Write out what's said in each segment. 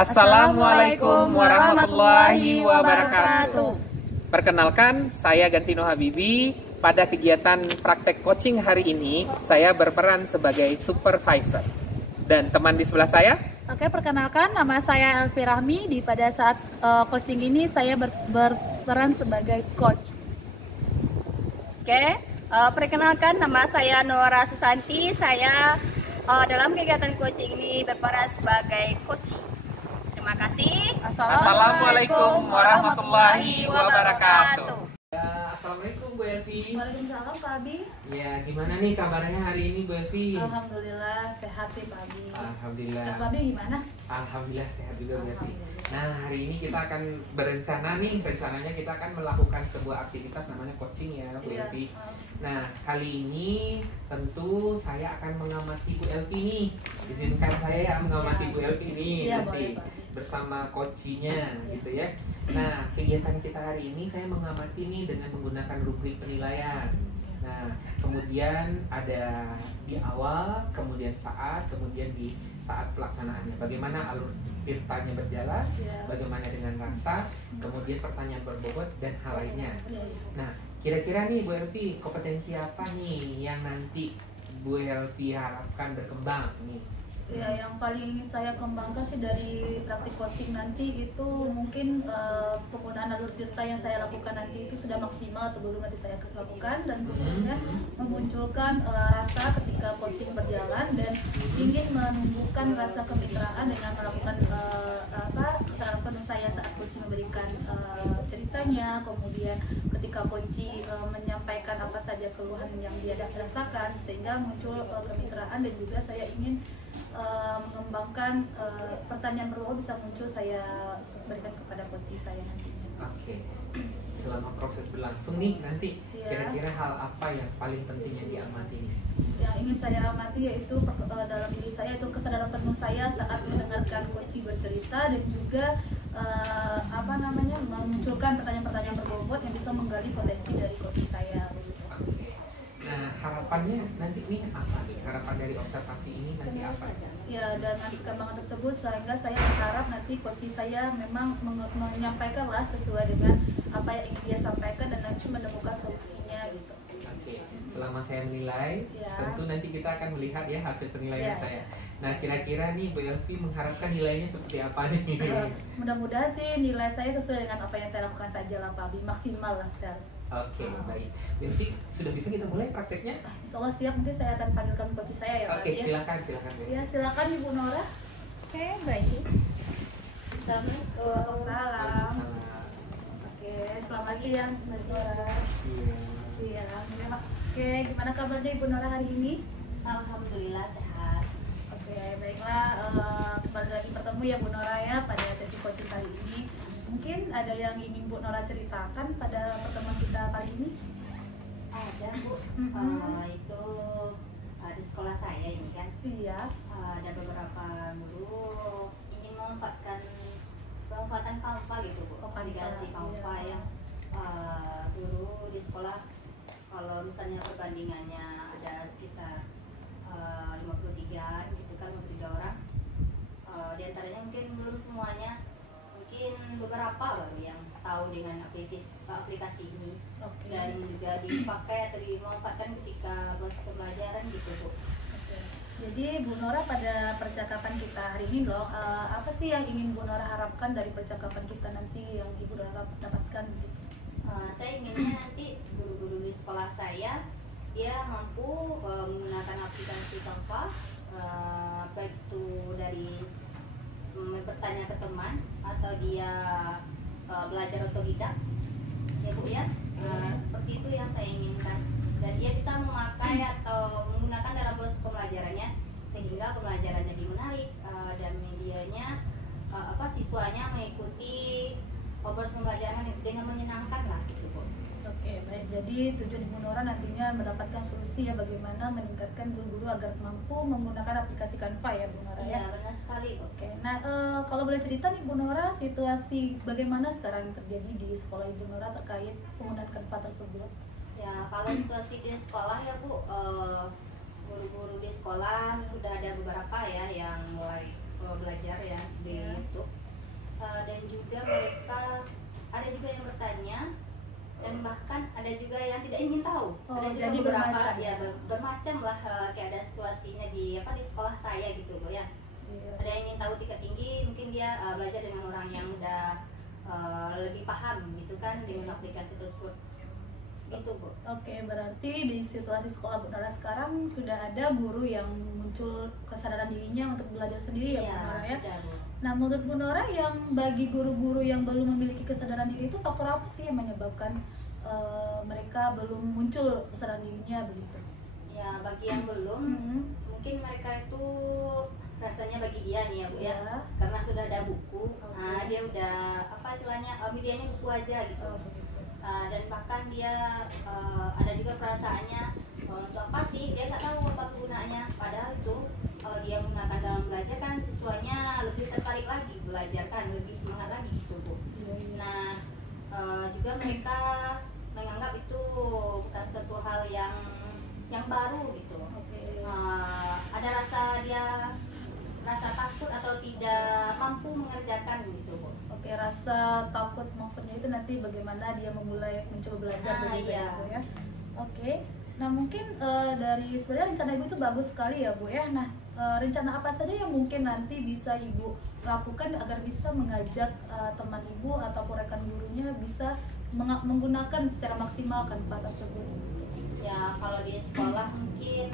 Assalamualaikum warahmatullahi wabarakatuh. Perkenalkan, saya Gantino Habibi. Pada kegiatan praktek coaching hari ini, saya berperan sebagai supervisor. Dan teman di sebelah saya? Oke, perkenalkan, nama saya Elvi Rahmi. Pada saat coaching ini, saya berperan sebagai coach. Oke, perkenalkan, nama saya Nora Susanti. Saya dalam kegiatan coaching ini berperan sebagai coach. Terima kasih. Assalamualaikum warahmatullahi wabarakatuh. Assalamualaikum Bu Elvi. Waalaikumsalam Pak Abi. Ya, gimana nih kabarnya hari ini Bu Elvi? Alhamdulillah sehat sih Pak Abi. Alhamdulillah. Pak Abi gimana? Alhamdulillah sehat juga Bu Elvi. Nah, hari ini kita akan berencana nih, rencananya kita akan melakukan sebuah aktivitas namanya coaching ya Bu Elvi. Nah, kali ini tentu saya akan mengamati Bu Elvi nih. Izinkan saya ya mengamati Bu Elvi nih nanti bersama coachingnya gitu ya. Nah, kegiatan kita hari ini saya mengamati nih dengan menggunakan rubrik penilaian. Nah, kemudian ada di awal, kemudian saat, kemudian di saat pelaksanaannya. Bagaimana alur tirtanya berjalan, bagaimana dengan rasa, kemudian pertanyaan berbobot dan hal lainnya. Nah, kira-kira nih Bu Elvi, kompetensi apa nih yang nanti Bu Elvi harapkan berkembang nih? Ya, yang paling ingin saya kembangkan sih dari praktik coaching nanti itu mungkin penggunaan alur tirta yang saya lakukan nanti itu sudah maksimal atau belum nanti saya lakukan, dan kemudian memunculkan rasa ketika coaching berjalan dan ingin menumbuhkan rasa kemitraan dengan melakukan saran penuh saya saat coaching memberikan ceritanya, kemudian ketika coaching menyampaikan apa saja keluhan yang dia rasakan sehingga muncul kemitraan, dan juga saya ingin mengembangkan pertanyaan berbobot bisa muncul saya berikan kepada coach saya nanti. Oke. Selama proses berlangsung nih nanti kira-kira hal apa yang paling penting yang diamati nih? Yang ingin saya amati yaitu dalam diri saya itu kesadaran penuh saya saat mendengarkan coach bercerita, dan juga memunculkan pertanyaan-pertanyaan berbobot yang bisa menggali potensi dari coach saya. Nah, harapannya nanti ini apa? Harapan dari observasi ini nanti apa? Ya, dan nanti kembangan tersebut sehingga saya berharap nanti coach saya memang menyampaikanlah sesuai dengan apa yang ingin dia sampaikan dan nanti menemukan solusinya gitu. Oke, selama saya menilai, tentu nanti kita akan melihat ya hasil penilaian saya. Nah, kira-kira nih Bu Elvi mengharapkan nilainya seperti apa nih? Mudah-mudahan sih nilai saya sesuai dengan apa yang saya lakukan saja lah Pak Abi, maksimal lah sekarang. Oke, baik. Berarti sudah bisa kita mulai prakteknya? Insya Allah siap, mungkin saya akan panggilkan coach saya ya Pak. Oke, silakan. Ya, silakan Ibu Nora. Oke, baik. Assalamualaikum. Oke, selamat siang Mbak Nora. Iya. Oke, gimana kabarnya Ibu Nora hari ini? Alhamdulillah sehat. Oke, baiklah, kembali lagi bertemu ya Bu Nora ya pada sesi coaching kali ini. Mungkin ada yang ingin Bu Nora ceritakan pada pertemuan kita kali ini? Ada Bu, itu di sekolah saya ini kan. Iya. Ada beberapa guru ingin memanfaatkan Canva gitu Bu, aplikasi Canva yang guru di sekolah kalau misalnya perbandingannya ada sekitar 53 gitu kan, 53 orang, di antaranya mungkin belum semuanya, mungkin beberapa baru yang tahu dengan aplikasi ini. Dan juga dipakai atau dimanfaatkan ketika proses pembelajaran gitu Bu. Jadi Bu Nora, pada percakapan kita hari ini loh, apa sih yang ingin Bu Nora harapkan dari percakapan kita nanti yang Ibu Nora dapatkan gitu? Saya inginnya nanti guru-guru di sekolah saya dia mampu menggunakan aplikasi Canva, baik itu dari bertanya ke teman atau dia belajar otodidak ya Bu ya. Seperti itu yang saya inginkan, dan dia bisa memakai atau menggunakan dalam proses pembelajarannya sehingga pembelajaran jadi menarik, dan medianya siswanya mengikuti proses pembelajaran dengan menyenangkan lah gitu Bu. Oke, baik. Jadi tujuan Ibu Nora nantinya mendapatkan solusi ya bagaimana meningkatkan guru-guru agar mampu menggunakan aplikasi Canva ya Bu Nora ya. Iya, benar sekali Bu. Oke, nah kalau boleh cerita nih Bu Nora, situasi bagaimana sekarang yang terjadi di sekolah Ibu Nora terkait penggunaan Canva tersebut? Ya, kalau situasi di sekolah ya Bu, guru-guru di sekolah sudah ada beberapa ya yang mulai belajar ya di YouTube. Dan juga mereka ada juga yang bertanya dan bahkan ada juga yang tidak ingin tahu. Ada juga jadi beberapa bermacam. ya bermacam lah kayak ada situasinya di di sekolah saya gitu loh ya. Ada yang ingin tahu tingkat tinggi, mungkin dia belajar dengan orang yang udah lebih paham gitu kan dengan aplikasi tersebut. Itu Bu. Oke, berarti di situasi sekolah Bu Nora sekarang sudah ada guru yang muncul kesadaran dirinya untuk belajar sendiri ya Bu Nora ya. Sudah, Bu. Nah, menurut Bu Nora yang bagi guru-guru yang belum memiliki kesadaran diri itu faktor apa sih yang menyebabkan mereka belum muncul kesadaran dirinya begitu? Ya, bagi yang belum mungkin mereka itu rasanya bagi dia nih ya Bu ya, karena sudah ada buku, nah dia udah apa istilahnya medianya buku aja gitu. Dan bahkan dia ada juga perasaannya untuk apa sih, dia nggak tahu apa gunanya, padahal itu kalau dia menggunakan dalam belajar kan siswanya lebih tertarik lagi belajar kan, lebih semangat lagi gitu Bu. Nah juga mereka menganggap itu bukan suatu hal yang baru gitu. Ada rasa takut atau tidak mampu mengerjakan gitu Bu. Oke, rasa takut maksudnya itu nanti bagaimana dia memulai mencoba belajar begitu ya Bu ya. Oke, nah mungkin dari sebenarnya rencana Ibu itu bagus sekali ya Bu ya. Nah rencana apa saja yang mungkin nanti bisa Ibu lakukan agar bisa mengajak teman Ibu ataupun rekan gurunya bisa menggunakan secara maksimal kanva tersebut? Ya kalau di sekolah mungkin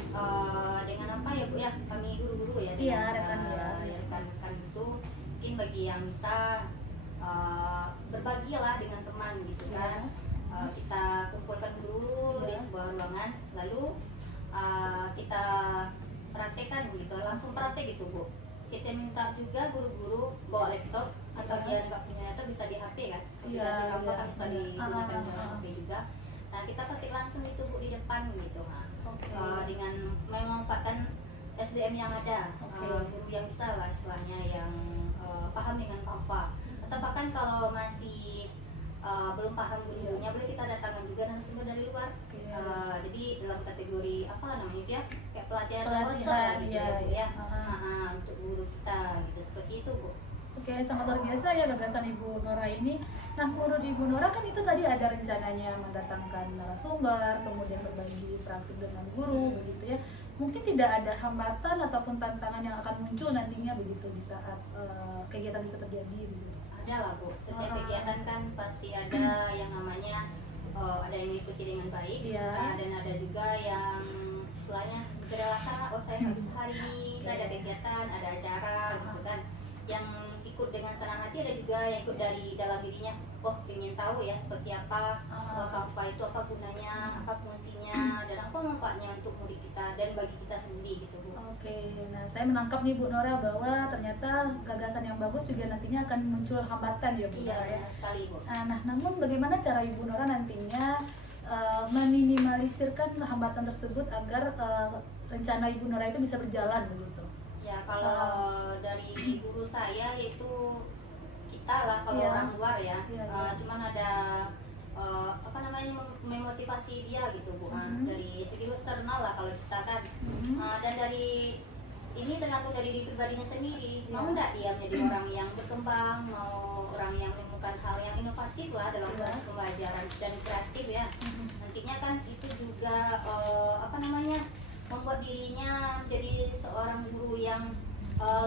dengan apa ya Bu ya, kami guru-guru ya dengan rekan-rekan itu mungkin bagi yang bisa berbagilah dengan teman gitu kan. Kita kumpulkan guru di sebuah ruangan, lalu kita praktekkan gitu, langsung praktek gitu Bu. Kita minta juga guru-guru bawa laptop atau dia nggak punya laptop bisa di HP kan, aplikasi Canva kan bisa digunakan di HP juga. Nah kita praktik langsung itu Bu di depan gitu, dengan memanfaatkan SDM yang ada, guru yang bisa lah istilahnya yang paham dengan Canva. Atau bahkan kalau masih belum paham gurunya, boleh kita datangkan juga narasumber dari luar. Jadi dalam kategori apa namanya itu ya, kayak pelatihan gitu ya Bu ya, untuk guru kita gitu, seperti itu Bu. Oke, sangat luar biasa ya gagasan Ibu Nora ini. Nah, menurut Ibu Nora kan itu tadi ada rencananya mendatangkan narasumber, kemudian berbagi praktik dengan guru, begitu ya. Mungkin tidak ada hambatan ataupun tantangan yang akan muncul nantinya begitu di saat kegiatan itu terjadi begitu. Ada lah Bu, setiap kegiatan kan pasti ada yang namanya ada yang mengikuti dengan baik, dan ada juga yang istilahnya mencari alasan, saya nggak bisa hari ini, saya ada kegiatan, ada acara gitu kan. Yang ikut dengan senang hati, ada juga yang ikut dari dalam dirinya, pengen tahu ya seperti apa Canva itu, apa gunanya, apa fungsinya, dan apa manfaatnya untuk murid kita dan bagi kita sendiri gitu Bu. Oke, nah saya menangkap nih Bu Nora bahwa ternyata gagasan yang bagus juga nantinya akan muncul hambatan ya Bu Nora ya. Sekali Bu. Nah, namun bagaimana cara Ibu Nora nantinya meminimalisirkan hambatan tersebut agar rencana Ibu Nora itu bisa berjalan begitu? Ya kalau dari guru saya itu kita lah kalau orang luar ya, cuman ada apa namanya memotivasi dia gitu Bu, dari segi eksternal lah kalau kita kan, dan dari ini tergantung dari diri pribadinya sendiri, mau nggak dia menjadi orang yang berkembang, mau orang yang menemukan hal yang inovatif lah dalam proses pembelajaran dan kreatif ya. Nantinya kan itu juga apa namanya membuat dirinya menjadi seorang guru yang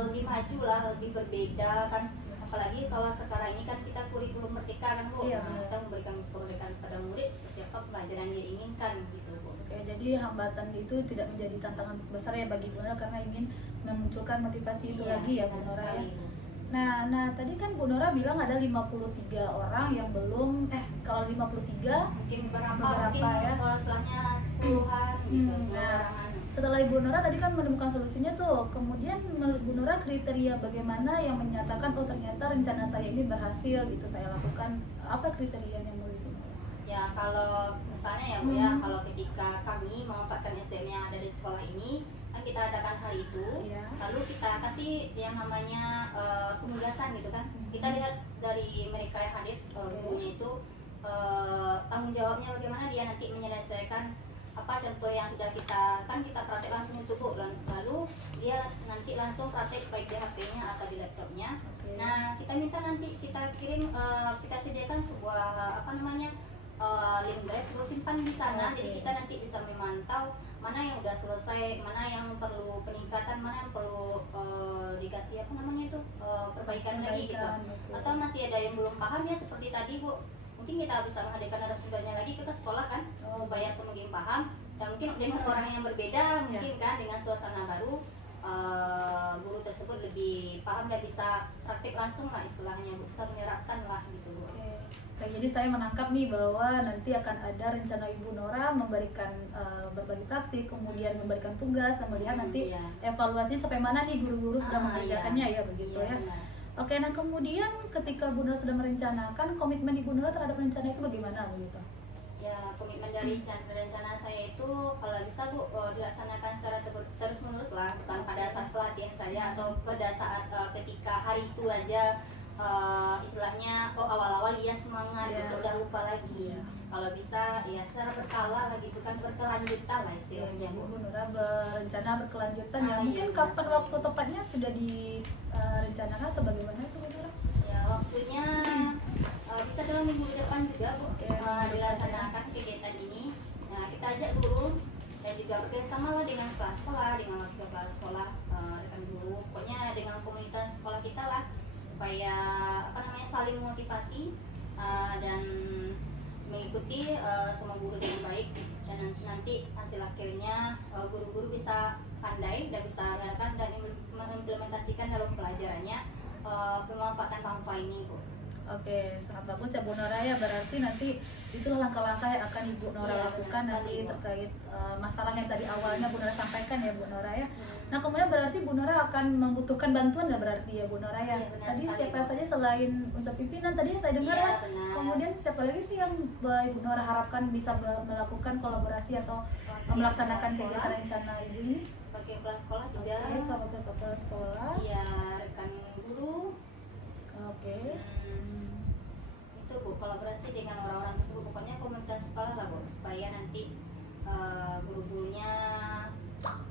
lebih maju lah, lebih berbeda kan. Apalagi kalau sekarang ini kan kita kurikulum merdeka kan Bu, kita memberikan kemerdekaan pada murid seperti apa pelajaran yang diinginkan gitu Bu. Oke, jadi hambatan itu tidak menjadi tantangan besar ya bagi Bu Nora karena ingin memunculkan motivasi itu lagi ya Bu Nora ya. Nah tadi kan Bu Nora bilang ada 53 orang yang belum, kalau 53 mungkin beberapa ya, setelahnya 10-an gitu, 10 orangan. Setelah Ibu Nora tadi kan menemukan solusinya tuh, kemudian menurut Bu Nora kriteria bagaimana yang menyatakan ternyata rencana saya ini berhasil gitu saya lakukan, apa kriterianya menurut Bu Nora? Ya kalau misalnya ya Bu ya, kalau ketika kami memanfaatkan SDM yang ada di sekolah ini kan kita adakan hal itu, lalu kita kasih yang namanya penugasan gitu kan, kita lihat dari mereka yang hadir, gurunya itu tanggung jawabnya bagaimana dia nanti menyelesaikan apa contoh yang sudah kita praktek langsung itu Bu, lalu dia nanti langsung praktek baik di HP-nya atau di laptopnya. Nah kita minta nanti kita kirim, kita sediakan sebuah link drive, terus simpan di sana. Jadi kita nanti bisa memantau mana yang udah selesai, mana yang perlu peningkatan, mana yang perlu dikasih perbaikan lagi gitu. Atau masih ada yang belum paham ya seperti tadi Bu, mungkin kita bisa menghadirkan narasumbernya lagi ke sekolah kan, supaya semakin paham. Dan mungkin dengan orang yang berbeda mungkin kan, dengan suasana baru, guru tersebut lebih paham dan bisa praktik langsung lah istilahnya Bu, bisa menyerapkan lah gitu Bu. Oke, jadi saya menangkap nih bahwa nanti akan ada rencana Ibu Nora memberikan berbagi praktik, kemudian memberikan tugas, dan melihat nanti evaluasinya sampai mana nih guru-guru sudah mengerjakannya ya begitu ya. Benar. Oke, nah kemudian ketika Bu Nora sudah merencanakan, komitmen Ibu Nora terhadap rencana itu bagaimana begitu? Ya, komitmen dari rencana saya itu kalau bisa Bu dilaksanakan secara terus menerus lah, bukan pada saat pelatihan saya atau pada saat ketika hari itu aja. Istilahnya awal-awal ya semangat, besok udah lupa lagi. Kalau bisa ya secara berkala lah gitu kan, berkelanjutan lah istilahnya Bu. Bu Nora berencana berkelanjutan ya. Mungkin kapan waktu tepatnya sudah direncanakan atau bagaimana itu Bu Nora? Ya waktunya bisa dalam minggu depan juga Bu, dilaksanakan kegiatan ini. Nah kita ajak guru dan juga bekerjasama lah dengan kelas sekolah, dengan wakil kelas sekolah, rekan guru, pokoknya dengan komunitas sekolah kita lah, supaya saling motivasi dan mengikuti semua guru dengan baik, dan nanti hasil akhirnya guru-guru bisa pandai dan bisa melakukan dan mengimplementasikan dalam pelajarannya pemanfaatan Canva ini Bu. Oke, sangat bagus ya Bu Nora ya. Berarti nanti itulah langkah-langkah yang akan Ibu Nora lakukan nanti terkait masalah yang tadi awalnya Bu Nora sampaikan ya Bu Nora ya. Nah kemudian berarti Bu Nora akan membutuhkan bantuan ya berarti ya Bu Nora ya. Tadi siapa saja selain unsur pimpinan tadi yang saya dengar ya. Kemudian siapa lagi sih yang Ibu Nora harapkan bisa melakukan kolaborasi atau melaksanakan kegiatan rencana Ibu ini? Pakai kepala sekolah juga. Oke, kepala sekolah. Iya, rekan guru. Oke. Itu Bu, kolaborasi dengan orang-orang tersebut, pokoknya komunitas sekolah lah Bu, supaya nanti guru-gurunya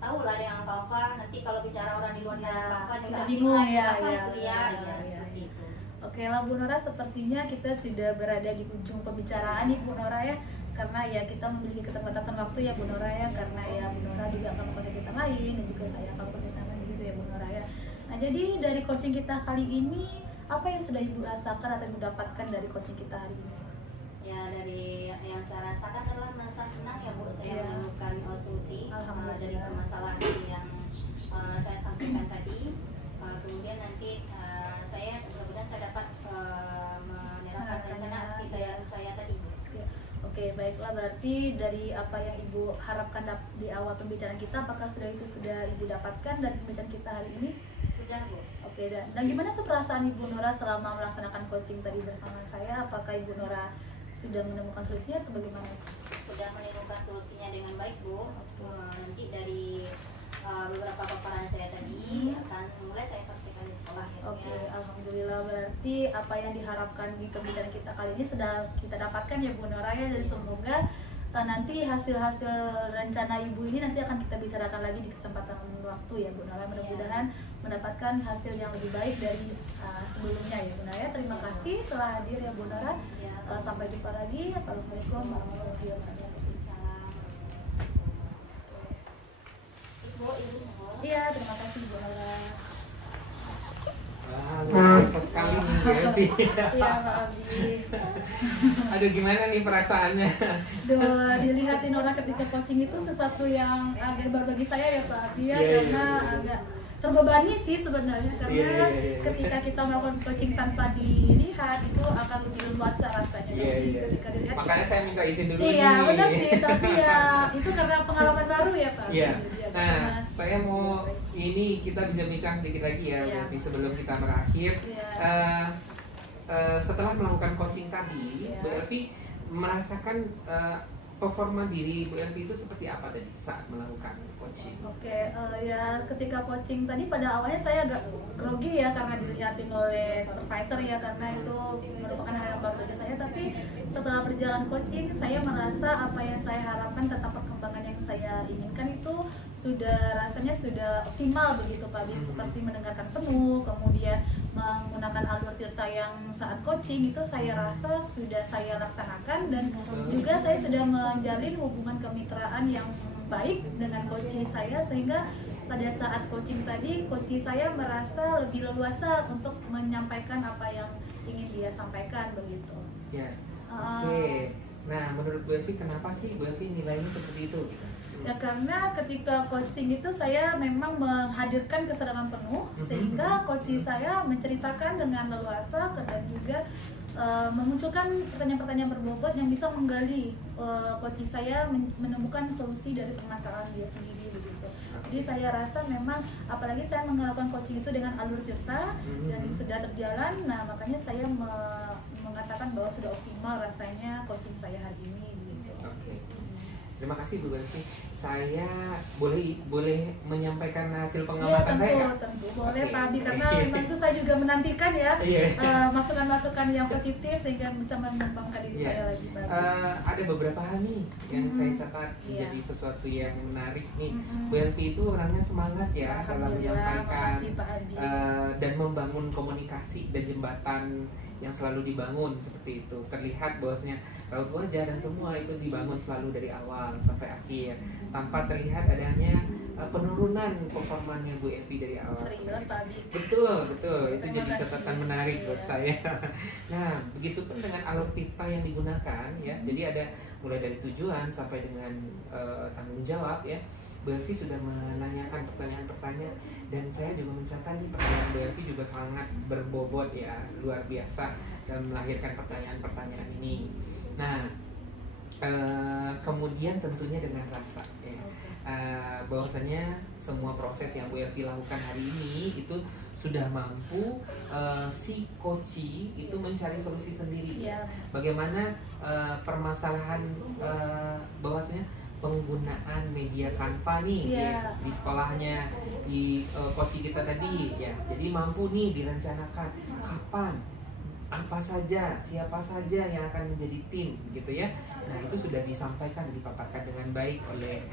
tahu lah dengan Canva. Nanti kalau bicara orang di luar dengan Canva juga bingung ya, seperti itu. Oke lah Bu Nora, sepertinya kita sudah berada di ujung pembicaraan nih Bu Nora ya, karena ya kita memiliki keterbatasan waktu ya Bu Nora ya, karena ya Bu Nora juga akan melakukan kegiatan lain dan juga saya akan melakukan kegiatan lain gitu ya Bu Nora ya. Nah jadi dari coaching kita kali ini, apa yang sudah Ibu rasakan atau Ibu dapatkan dari coaching kita hari ini? Ya dari yang saya rasakan adalah merasa senang ya Bu, saya menemukan solusi dari permasalahan yang saya sampaikan tadi. Kemudian nanti saya mudah-mudahan saya dapat menerapkan rencana aksi saya tadi Bu. Oke, baiklah, berarti dari apa yang Ibu harapkan di awal pembicaraan kita, apakah sudah Ibu dapatkan dari pembicaraan kita hari ini? Sudah Bu. Oke, dan gimana tuh perasaan Ibu Nora selama melaksanakan coaching tadi bersama saya? Apakah Ibu Nora sudah menemukan solusinya atau bagaimana? Sudah menemukan solusinya dengan baik Bu. Nanti dari beberapa paparan saya tadi akan mulai saya praktikkan di sekolah. Oke, alhamdulillah, berarti apa yang diharapkan di pembicaraan kita kali ini sudah kita dapatkan ya Bu Nora ya, dan semoga nanti hasil-hasil rencana Ibu ini nanti akan kita bicarakan lagi di kesempatan waktu ya Bu Nora. Mudah-mudahan mendapatkan hasil yang lebih baik dari sebelumnya ya Bu Nora. Terima kasih telah hadir ya Bu Nora. Sampai jumpa lagi. Assalamualaikum warahmatullahi wabarakatuh. Iya, terima kasih Bu Nora. Luar biasa sekali nih Abi. Iya Pak Abi. Aduh gimana nih perasaannya? Dilihatin orang ketika coaching itu sesuatu yang agak baru bagi saya ya Pak Abi ya, karena agak terbebani sih sebenarnya, karena ketika kita melakukan coaching tanpa dilihat itu akan lebih luasa rasanya. Ketika dilihat, makanya saya minta izin dulu. Iya benar sih, tapi ya itu karena pengalaman baru ya Pak. Iya. Nah, saya mau ini kita bisa bincang sedikit lagi ya, Bu Elvi, sebelum kita berakhir. Setelah melakukan coaching tadi, Bu Elvi merasakan performa diri Bu Elvi itu seperti apa tadi saat melakukan coaching? Oke, ya ketika coaching tadi pada awalnya saya agak grogi ya karena dilihatin oleh supervisor ya, karena itu merupakan hal yang baru bagi saya. Tapi setelah berjalan coaching, saya merasa apa yang saya harapkan tentang perkembangan yang saya inginkan itu rasanya sudah optimal begitu Pak Abi. Seperti mendengarkan penuh, kemudian menggunakan alur tirta yang saat coaching itu saya rasa sudah saya laksanakan, dan juga saya sudah menjalin hubungan kemitraan yang baik dengan coach saya, sehingga pada saat coaching tadi coach saya merasa lebih leluasa untuk menyampaikan apa yang ingin dia sampaikan begitu. Ya, oke. Nah, menurut Bu Elvi kenapa sih Bu Elvi nilainya seperti itu? Ya karena ketika coaching itu saya memang menghadirkan kesadaran penuh, sehingga coach saya menceritakan dengan leluasa dan juga memunculkan pertanyaan-pertanyaan berbobot yang bisa menggali coach saya menemukan solusi dari permasalahan dia sendiri begitu. Jadi saya rasa memang apalagi saya melakukan coaching itu dengan alur tirta dan sudah berjalan, nah makanya saya mengatakan bahwa sudah optimal rasanya coaching saya hari ini begitu. Oke. Terima kasih Bu Elvi. Saya boleh menyampaikan hasil pengamatan saya? Tentu boleh Pak Abi, karena memang itu saya juga menantikan ya masukan-masukan yang positif sehingga bisa mengembangkan diri saya lagi Pak Abi. Ada beberapa hal nih yang saya catat menjadi sesuatu yang menarik nih. Bu Elvi itu orangnya semangat ya dalam menyampaikan dan membangun komunikasi dan jembatan yang selalu dibangun seperti itu. Terlihat bahwasanya raut wajah dan semua itu dibangun selalu dari awal sampai akhir tanpa terlihat adanya penurunan performanya Bu Elvi dari awal. Serius tadi. Betul, itu jadi catatan menarik buat saya. Nah, begitupun dengan alur tirta yang digunakan ya. Jadi ada mulai dari tujuan sampai dengan tanggung jawab ya. Bu Elvi sudah menanyakan pertanyaan-pertanyaan, dan saya juga mencatat nih pertanyaan Bu Elvi juga sangat berbobot ya, luar biasa, dan melahirkan pertanyaan-pertanyaan ini. Nah, kemudian tentunya dengan rasa ya. Bahwasanya semua proses yang Bu Elvi lakukan hari ini itu sudah mampu si coach itu mencari solusi sendiri. Bagaimana permasalahan bahwasanya penggunaan media Canva nih di sekolahnya, di coach kita tadi ya. Jadi mampu nih direncanakan kapan, apa saja, siapa saja yang akan menjadi tim gitu ya. Nah, itu sudah disampaikan, dipaparkan dengan baik oleh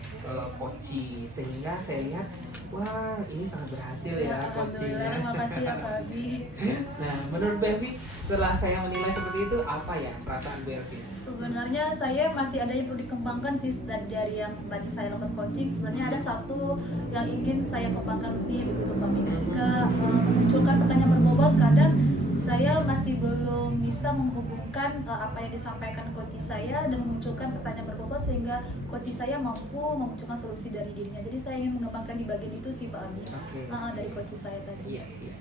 coach, sehingga saya lihat wah, ini sangat berhasil ya coachingnya. Terima kasih ya Pak Abi. Nah, menurut Bu Elvi setelah saya menilai seperti itu, apa ya perasaan Bu Elvi? Sebenarnya saya masih ada yang perlu dikembangkan sih dari yang tadi saya lakukan coaching. Sebenarnya ada satu yang ingin saya kembangkan lebih begitu Pak. Ketika memunculkan pertanyaan berbobot, kadang saya masih belum bisa menghubungkan apa yang disampaikan coach saya dan memunculkan pertanyaan berbobot sehingga coach saya mampu memunculkan solusi dari dirinya. Jadi saya ingin mengembangkan di bagian itu sih Pak Abi. Dari coach saya tadi. Iya.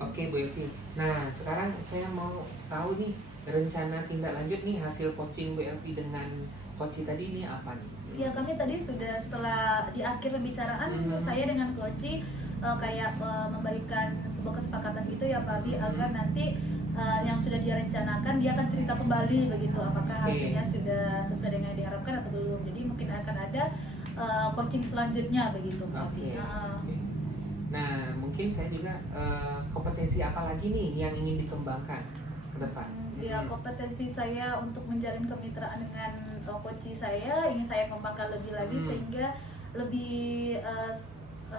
Oke Bu Elvi. Nah, sekarang saya mau tahu nih rencana tindak lanjut nih hasil coaching Bu Elvi dengan coach tadi ini apa nih? Ya, kami tadi sudah setelah di akhir pembicaraan saya dengan coach kayak memberikan sebuah kesepakatan gitu ya Pak Abi, agar nanti yang sudah dia rencanakan dia akan cerita kembali begitu apakah hasilnya sudah sesuai dengan yang diharapkan atau belum. Jadi mungkin akan ada coaching selanjutnya begitu Pak Abi. Nah, mungkin saya juga kompetensi apa lagi nih yang ingin dikembangkan ke depan? Ya, kompetensi saya untuk menjalin kemitraan dengan coach saya ingin saya kembangkan lebih lagi sehingga lebih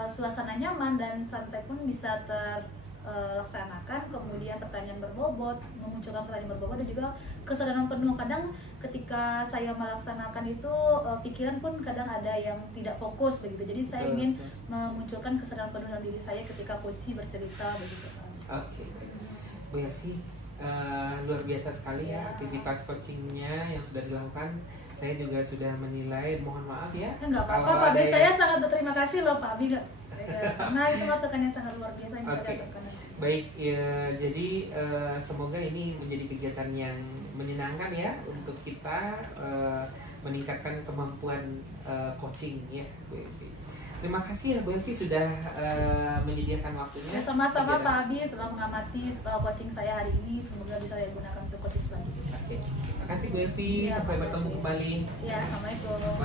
suasana nyaman dan santai pun bisa terlaksanakan. Kemudian pertanyaan berbobot, memunculkan pertanyaan berbobot dan juga kesadaran penuh. Kadang ketika saya melaksanakan itu pikiran pun kadang ada yang tidak fokus begitu. Jadi saya ingin memunculkan kesadaran penuh dalam diri saya ketika coach bercerita begitu. Oke. Bu Elvi, luar biasa sekali ya aktivitas coachingnya yang sudah dilakukan. Saya juga sudah menilai, mohon maaf ya. Enggak apa-apa Pak Abi, saya sangat berterima kasih loh Pak Abi. Karena itu masukan yang sangat luar biasa yang saya dapatkan. Baik, ya, jadi semoga ini menjadi kegiatan yang menyenangkan ya untuk kita meningkatkan kemampuan coaching ya Bu Elvi. Terima kasih ya Bu Elvi sudah menyediakan waktunya. Sama-sama Pak Abi telah mengamati coaching saya hari ini. Semoga bisa saya gunakan untuk coaching selanjutnya. Oke. Makasih Bu Evi, Ya, sampai makasih. bertemu kembali. Ya, assalamualaikum.